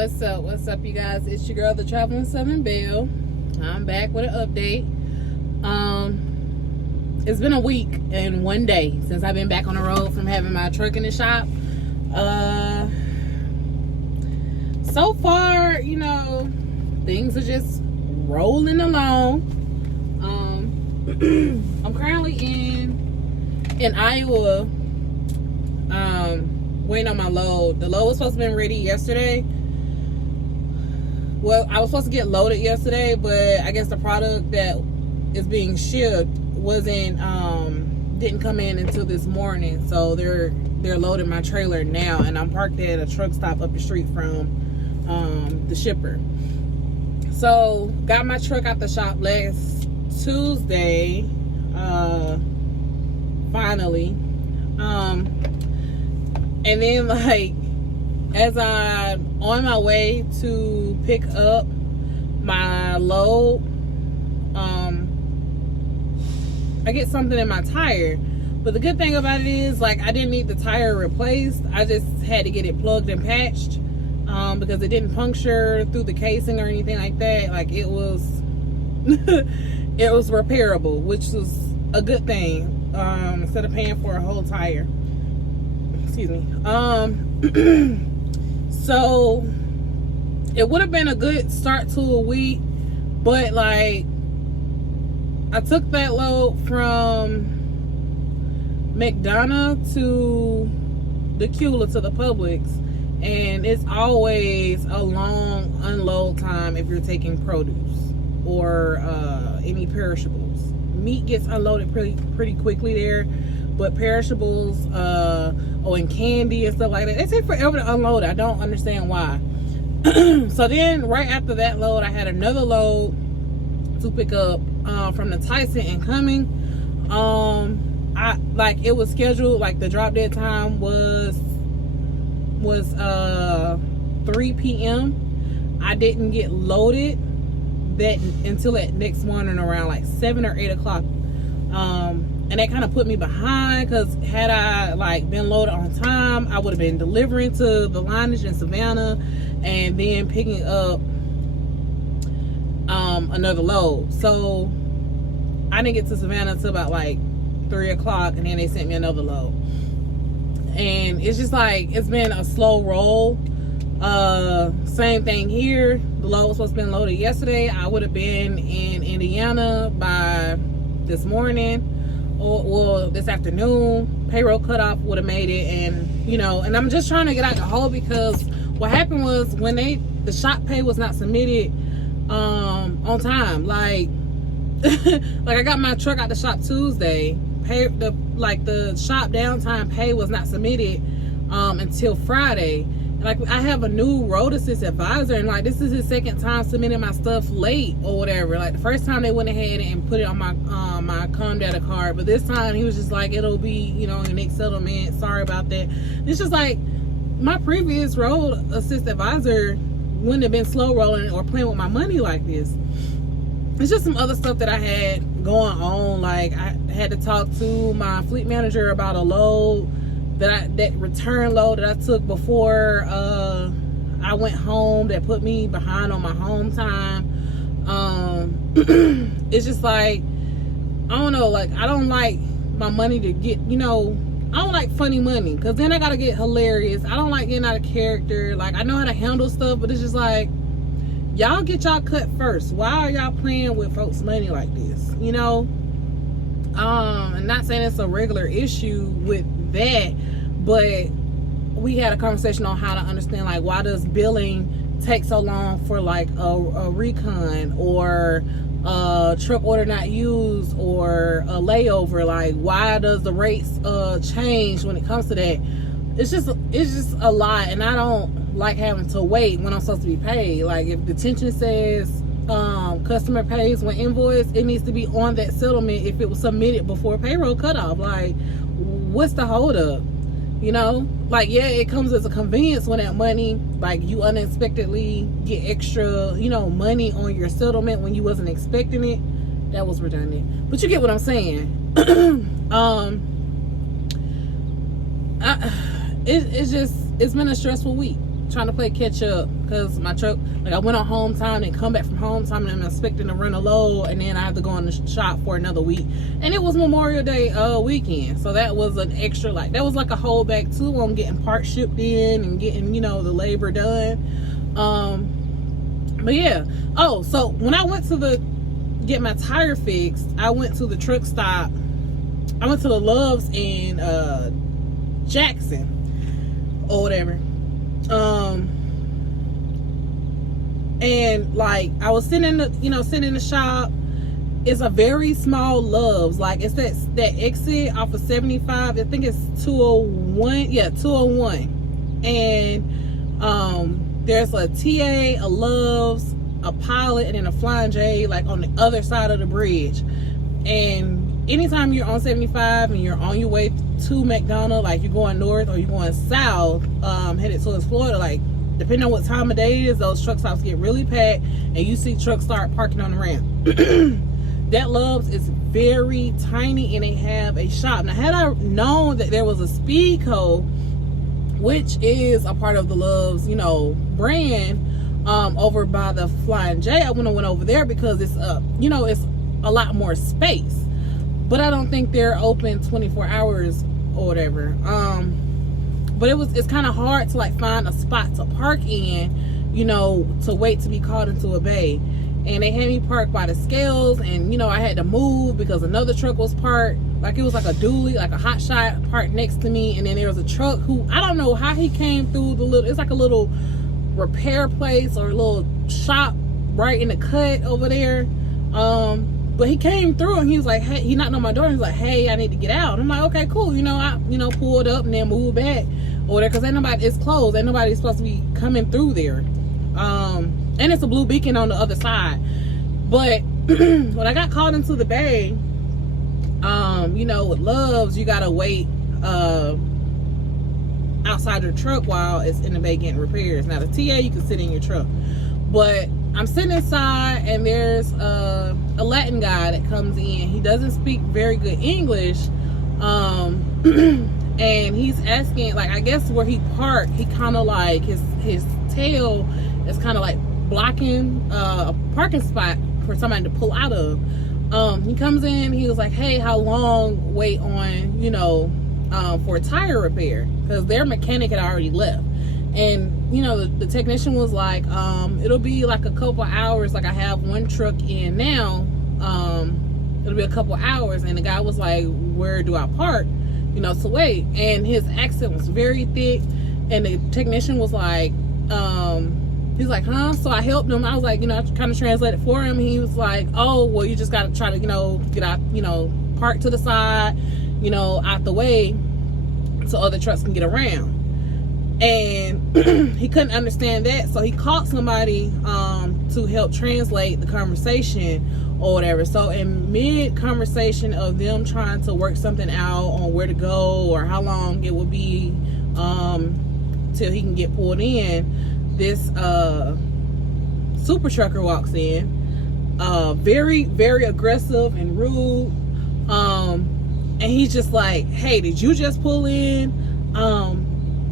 What's up, you guys? It's your girl, the Traveling Southern Belle. I'm back with an update. It's been a week and 1 day since I've been back on the road from having my truck in the shop. So far, you know, things are just rolling along. I'm currently in Iowa, waiting on my load. The load was supposed to be ready yesterday. Well, I was supposed to get loaded yesterday, but I guess the product that is being shipped didn't come in until this morning. So they're loading my trailer now, and I'm parked at a truck stop up the street from the shipper. So got my truck out the shop last Tuesday, finally. And then, like, as I'm on my way to pick up my load, I get something in my tire. But the good thing about it is, like, I didn't need the tire replaced. I just had to get it plugged and patched, because it didn't puncture through the casing or anything like that. Like, it was it was repairable, which was a good thing, instead of paying for a whole tire. Excuse me. So it would have been a good start to a week, but like, I took that load from McDonough to the Cula to the Publix, and it's always a long unload time if you're taking produce or any perishables. Meat gets unloaded pretty quickly there, but perishables, and candy and stuff like that, they take forever to unload. I don't understand why. So then right after that load, I had another load to pick up from the Tyson and Cumming. It was scheduled, like the drop dead time was 3 p.m. I didn't get loaded until that next morning around like 7 or 8 o'clock. And that kind of put me behind, because had I like been loaded on time, I would have been delivering to the lineage in Savannah and then picking up another load. So I didn't get to Savannah until about like 3 o'clock, and then they sent me another load. And it's just like, it's been a slow roll. Same thing here. The load was supposed to be loaded yesterday. I would have been in Indiana by this morning, or this afternoon. Payroll cutoff would have made it, and you know, and I'm just trying to get out the hole, because what happened was, when the shop pay was not submitted on time. Like like, I got my truck out the shop Tuesday. The shop downtime pay was not submitted until Friday. Like, I have a new road assist advisor, and like, this is his second time submitting my stuff late or whatever. Like, the first time they went ahead and put it on my my Comdata card, but this time he was just like, it'll be, you know, your next settlement, sorry about that. It's just like, my previous road assist advisor wouldn't have been slow rolling or playing with my money like this. It's just some other stuff that I had going on. Like, I had to talk to my fleet manager about a load that return load that I took before I went home, that put me behind on my home time. It's just like, I don't know, like, I don't like my money to get, you know, I don't like funny money, because then I gotta get hilarious. I don't like getting out of character. Like, I know how to handle stuff, but it's just like, y'all get y'all cut first. Why are y'all playing with folks' money like this, you know? I'm not saying it's a regular issue with that, but we had a conversation on how to understand, like, why does billing take so long for like a recon, or a truck order not used, or a layover? Like, why does the rates change when it comes to that? It's just a lot, and I don't like having to wait when I'm supposed to be paid. Like, if detention says customer pays when invoiced, it needs to be on that settlement if it was submitted before payroll cutoff. Like, what's the hold up? You know, like, yeah, it comes as a convenience when that money, like, you unexpectedly get extra, you know, money on your settlement when you wasn't expecting it. That was redundant, but you get what I'm saying. It's been a stressful week. trying to play catch up because my truck, like I went on home time and come back from home time and I'm expecting to run a load, and then I have to go in the shop for another week. And it was Memorial Day weekend, so that was an extra, like that was like a holdback too on getting parts shipped in and getting, you know, the labor done. But yeah. Oh, so when I went to get my tire fixed, I went to the truck stop. I went to the Loves in Jackson or whatever. And like I was sitting in the shop. It's a very small Loves. Like it's that exit off of 75. I think it's 201. Yeah, 201. And there's a TA, a Loves, a Pilot, and then a Flying J like on the other side of the bridge. And anytime you're on 75 and you're on your way to McDonough, like you're going north or you're going south, headed towards Florida, like depending on what time of day it is, those truck stops get really packed and you see trucks start parking on the ramp. That Loves is very tiny and they have a shop. Now, had I known that there was a Speedco, which is a part of the Loves, you know, brand, over by the Flying J, I wouldn't have went over there because it's you know, it's a lot more space. But I don't think they're open 24 hours or whatever. But it's kind of hard to like find a spot to park in, you know, to wait to be called into a bay. And they had me parked by the scales, and you know, I had to move because another truck was parked. Like it was like a dually, like a hot shot parked next to me. And then there was a truck who, I don't know how he came through the little, it's like a little repair place or a little shop right in the cut over there. But he came through and he was like, hey, he knocked on my door and he's like, hey, I need to get out. And I'm like, okay, cool. You know, I, you know, pulled up and then moved back over there because ain't nobody, it's closed. Ain't nobody supposed to be coming through there. And it's a blue beacon on the other side. But when I got called into the bay, you know, with Loves, you gotta wait outside your truck while it's in the bay getting repairs. Now the TA, you can sit in your truck, but I'm sitting inside and there's a Latin guy that comes in. He doesn't speak very good English, and he's asking, like, I guess where he parked, he kind of like his tail is kind of like blocking a parking spot for somebody to pull out of. He comes in, he was like, hey, how long wait on, you know, for a tire repair, because their mechanic had already left. And you know, the technician was like, it'll be like a couple hours. Like I have one truck in now, it'll be a couple hours. And the guy was like, where do I park, you know, to wait? And his accent was very thick, and the technician was like, he's like, huh? So I helped him. I was like, you know, I kind of translated for him. He was like, oh, well, you just got to try to, you know, get out, you know, park to the side, you know, out the way so other trucks can get around. And he couldn't understand that, so he called somebody to help translate the conversation or whatever. So in mid conversation of them trying to work something out on where to go or how long it would be till he can get pulled in, this super trucker walks in, very, very aggressive and rude, and he's just like, hey, did you just pull in?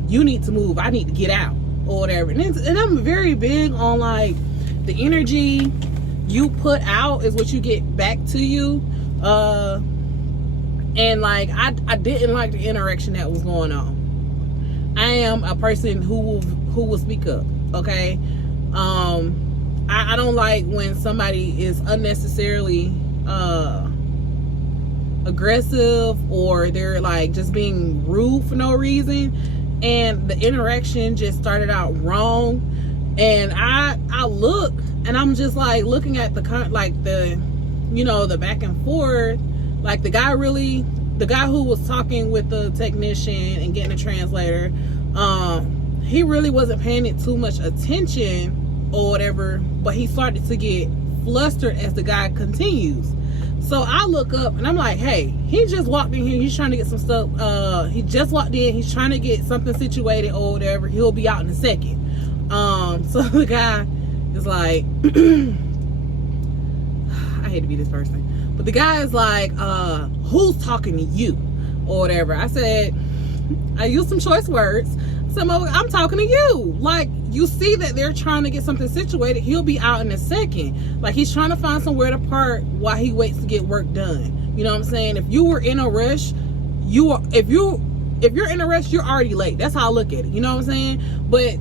You need to move, I need to get out or whatever. And I'm very big on like the energy you put out is what you get back to you. And like I didn't like the interaction that was going on. I am a person who will speak up, okay? I don't like when somebody is unnecessarily aggressive, or they're like just being rude for no reason. And the interaction just started out wrong, and I look, and I'm just like looking at the you know, the back and forth, like the guy who was talking with the technician and getting a translator, he really wasn't paying it too much attention or whatever, but he started to get flustered as the guy continues. So I look up and I'm like, hey, he just walked in here. He's trying to get some stuff. He just walked in. He's trying to get something situated or whatever. He'll be out in a second. So the guy is like, I hate to be this person, but the guy is like, who's talking to you or whatever. I said, I used some choice words. I said, I'm talking to you. Like, you see that they're trying to get something situated. He'll be out in a second. Like, he's trying to find somewhere to park while he waits to get work done. You know what I'm saying? If you were in a rush, if you're in a rush, you're already late. That's how I look at it. You know what I'm saying? But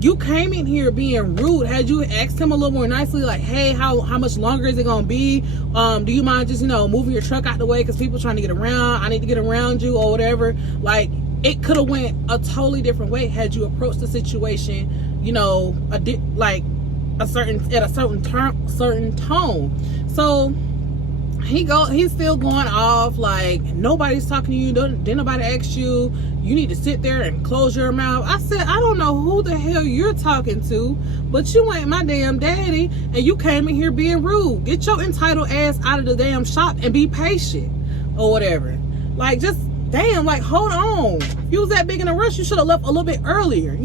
you came in here being rude. Had you asked him a little more nicely, like, hey, how much longer is it gonna be? Do you mind just, moving your truck out the way because people trying to get around? I need to get around you or whatever. Like, it could have went a totally different way had you approached the situation, a certain tone. So he's still going off like nobody's talking to you. Didn't nobody ask you? You need to sit there and close your mouth. I said, I don't know who the hell you're talking to, but you ain't my damn daddy, and you came in here being rude. Get your entitled ass out of the damn shop and be patient or whatever. Like, just damn, like, hold on. If you was that big in a rush, you should have left a little bit earlier, and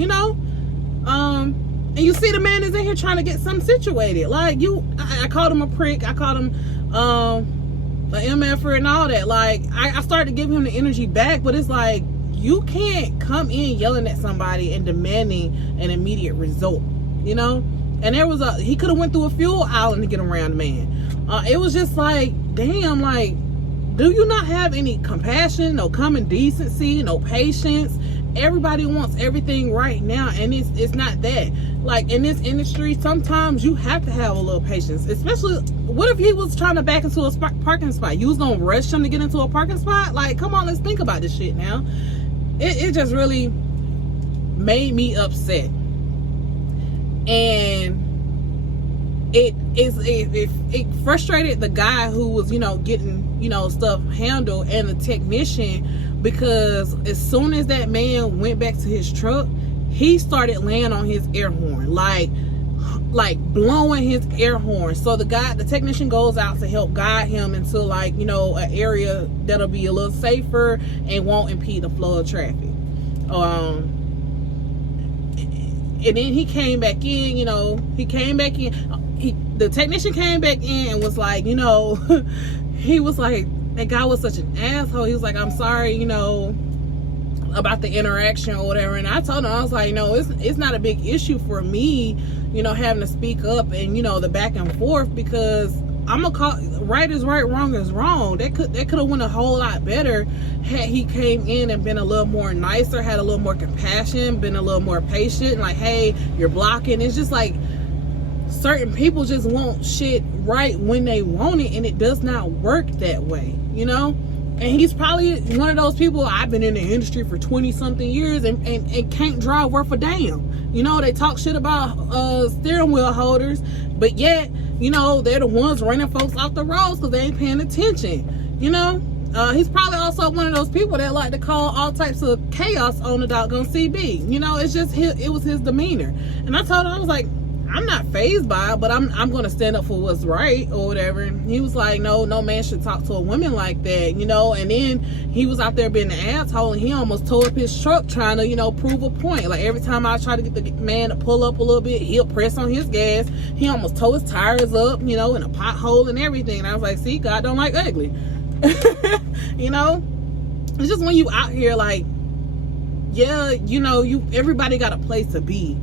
you see the man is in here trying to get something situated. Like, I called him a prick. I called him an MFer and all that. Like, I started to give him the energy back, but it's like, you can't come in yelling at somebody and demanding an immediate result, And he could have went through a fuel island to get around the man. It was just like, damn, like, do you not have any compassion, no common decency, no patience? Everybody wants everything right now, and it's not that. Like, in this industry, sometimes you have to have a little patience. Especially, what if he was trying to back into a parking spot? You was gonna rush him to get into a parking spot? Like, come on, let's think about this shit now. It just really made me upset, and it frustrated the guy who was getting stuff handled, and the technician, because as soon as that man went back to his truck, he started laying on his air horn, like blowing his air horn. So the technician goes out to help guide him into an area that'll be a little safer and won't impede the flow of traffic. And then he came back in, the technician came back in and was like, he was like, that guy was such an asshole. He was like, I'm sorry, about the interaction or whatever. And I told him, I was like, no, it's not a big issue for me, having to speak up and, the back and forth, because I'm gonna call right is right, wrong is wrong. That could have went a whole lot better had he came in and been a little more nicer, had a little more compassion, been a little more patient. Like, hey, you're blocking. It's just like certain people just want shit right when they want it, and it does not work that way, And he's probably one of those people. I've been in the industry for 20 something years and can't drive worth a damn. They talk shit about steering wheel holders, but yet, they're the ones running folks off the roads because they ain't paying attention. He's probably also one of those people that like to call all types of chaos on the doggone CB. It's just it was his demeanor. And I told him, I was like, I'm not fazed by it, but I'm going to stand up for what's right or whatever. And he was like, no man should talk to a woman like that, And then he was out there being an asshole, and he almost tore up his truck trying to, prove a point. Like, every time I try to get the man to pull up a little bit, he'll press on his gas. He almost tore his tires up, in a pothole and everything. And I was like, see, God don't like ugly. It's just when you out here, like, yeah, everybody got a place to be.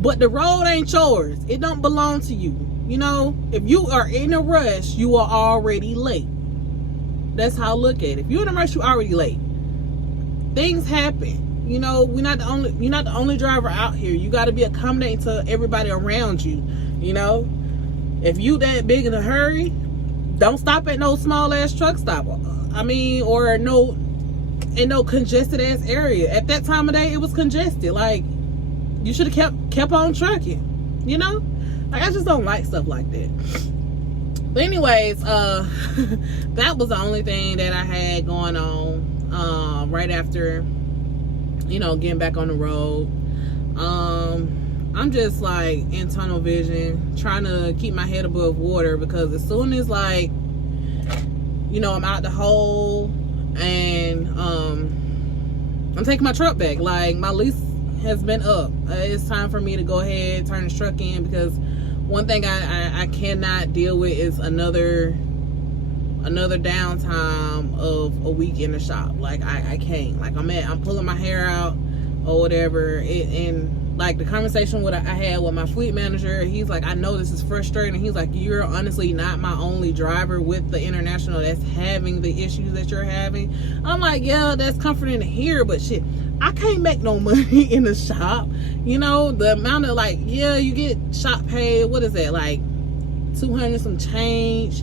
But the road ain't yours. It don't belong to you. If you are in a rush, you are already late. That's how I look at it. If you're in a rush, you're already late. Things happen. You're not the only driver out here. You got to be accommodating to everybody around you. If you that big in a hurry, don't stop at no small ass truck stop. Or in no congested ass area. At that time of day, it was congested. Like, you should have kept on trucking, Like, I just don't like stuff like that. But anyways, that was the only thing that I had going on right after, getting back on the road. I'm just like in tunnel vision, trying to keep my head above water, because as soon as like, I'm out the hole and I'm taking my truck back. Like, my lease has been up. It's time for me to go ahead, turn this truck in, because one thing I cannot deal with is another downtime of a week in the shop. Like, I can't. Like, I'm pulling my hair out. or whatever. And like the conversation I had with my fleet manager, he's like, I know this is frustrating. He's like, you're honestly not my only driver with the international that's having the issues that you're having. I'm like, yeah, that's comforting to hear, but shit, I can't make no money in the shop. You know, the amount of, like, yeah, you get shop pay, what is that, like 200 some change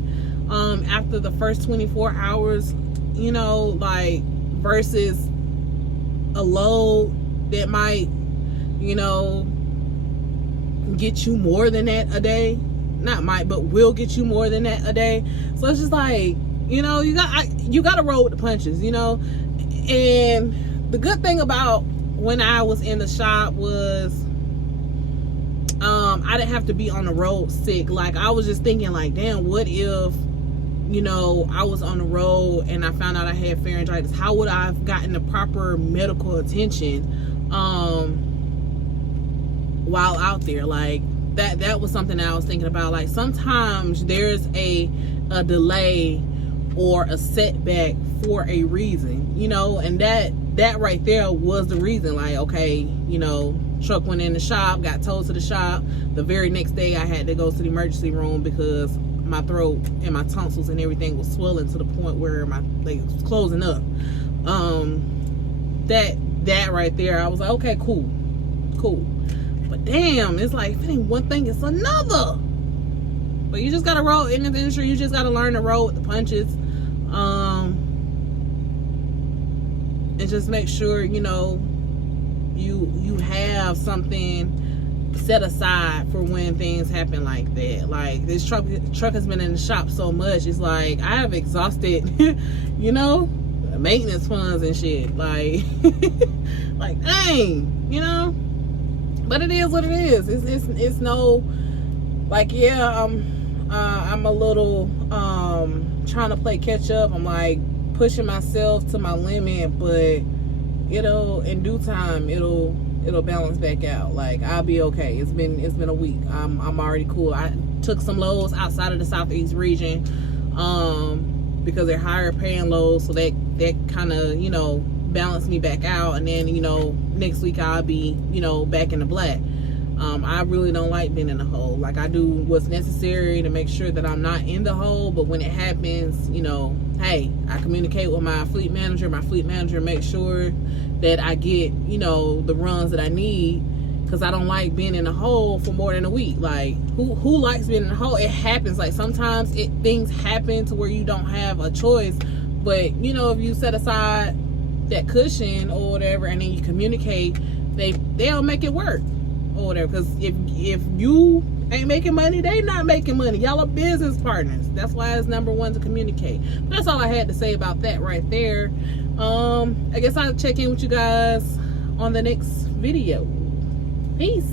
after the first 24 hours, you know, like, versus a load that might, you know, get you more than that a day. Not might, but will get you more than that a day. So it's just like, you know, you got to roll with the punches, you know. And the good thing about when I was in the shop was I didn't have to be on the road sick. Like, I was just thinking, like, damn, what if, you know, I was on the road and I found out I had pharyngitis? How would I have gotten the proper medical attention while out there? Like, that was something that I was thinking about. Like, sometimes there's a delay or a setback for a reason, you know, and that right there was the reason. Like, okay, you know, truck went in the shop, got towed to the shop. The very next day I had to go to the emergency room because my throat and my tonsils and everything was swelling to the point where they was closing up. That right there, I was like, okay, cool. But damn, it's like, if it ain't one thing, it's another. But you just gotta roll in the industry. You just gotta learn to roll with the punches, and just make sure, you know, you have something set aside for when things happen like that. Like, this truck has been in the shop so much, it's like I have exhausted you know, maintenance funds and shit. Like like, dang, you know. But it is what it is. It's no, like, yeah, I'm a little trying to play catch up. I'm like pushing myself to my limit, but in due time it'll balance back out. Like, I'll be okay. It's been a week. I'm already cool. I took some loads outside of the Southeast region because they're higher paying loads, so that kind of, you know, balance me back out. And then, you know, next week I'll be, you know, back in the black. I really don't like being in the hole. Like, I do what's necessary to make sure that I'm not in the hole, but when it happens, you know, hey, I communicate with my fleet manager. My fleet manager makes sure that I get, you know, the runs that I need, because I don't like being in the hole for more than a week. Like, who likes being in the hole? It happens. Like, sometimes things happen to where you don't have a choice, but, you know, if you set aside that cushion or whatever, and then you communicate, they'll make it work or whatever. Because if you ain't making money, they not making money. Y'all are business partners. That's why it's number one to communicate. But that's all I had to say about that right there. I guess I'll check in with you guys on the next video. Peace.